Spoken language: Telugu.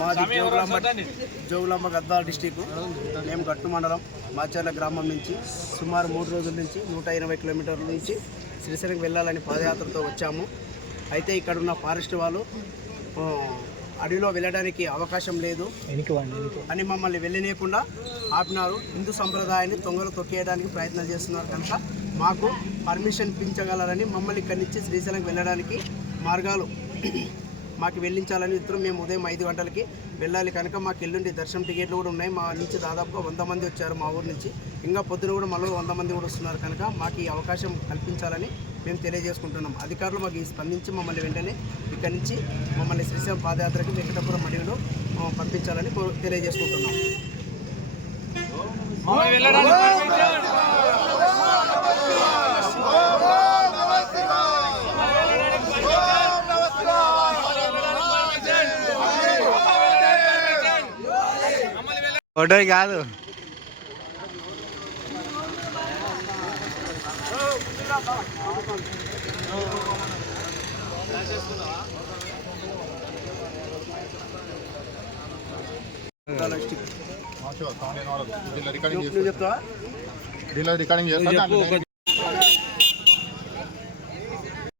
మాది జోగులాంబ జోగులాంబ గద్వాల డిస్టిక్ మేము గట్టు మండలం మాచర్ల గ్రామం నుంచి సుమారు మూడు రోజుల నుంచి నూట ఇరవై కిలోమీటర్ల నుంచి శ్రీశైలం వెళ్ళాలని పాదయాత్రతో వచ్చాము. అయితే ఇక్కడ ఉన్న ఫారెస్ట్ వాళ్ళు అడవిలో వెళ్ళడానికి అవకాశం లేదు. అని మమ్మల్ని వెళ్ళనీయకుండా ఆపినారు. హిందూ సంప్రదాయాన్ని తొంగలు తొక్కేయడానికి ప్రయత్నం చేస్తున్నారు కనుక మాకు పర్మిషన్ ఇప్పించగలరని మమ్మల్ని ఇక్కడి నుంచి శ్రీశైలం వెళ్ళడానికి మార్గాలు మాకు వెళ్ళించాలని ఇద్దరు మేము ఉదయం ఐదు గంటలకి వెళ్ళాలి. కనుక మాకు ఎల్లుండి దర్శనం టికెట్లు కూడా ఉన్నాయి. మా నుంచి దాదాపుగా వంద మంది వచ్చారు మా ఊరు నుంచి. ఇంకా పొద్దున కూడా మళ్ళీ వంద మంది కూడా వస్తున్నారు. కనుక మాకు ఈ అవకాశం కల్పించాలని మేము తెలియజేసుకుంటున్నాం. అధికారులు మాకు స్పందించి మమ్మల్ని వెంటనే ఇక్కడి నుంచి మమ్మల్ని శ్రీశైలం పాదయాత్రకి వెంకటపురం అడవిలో పంపించాలని తెలియజేసుకుంటున్నాం. ఫోటో కాదు. దీనిలో రికార్డింగ్ చేస్తా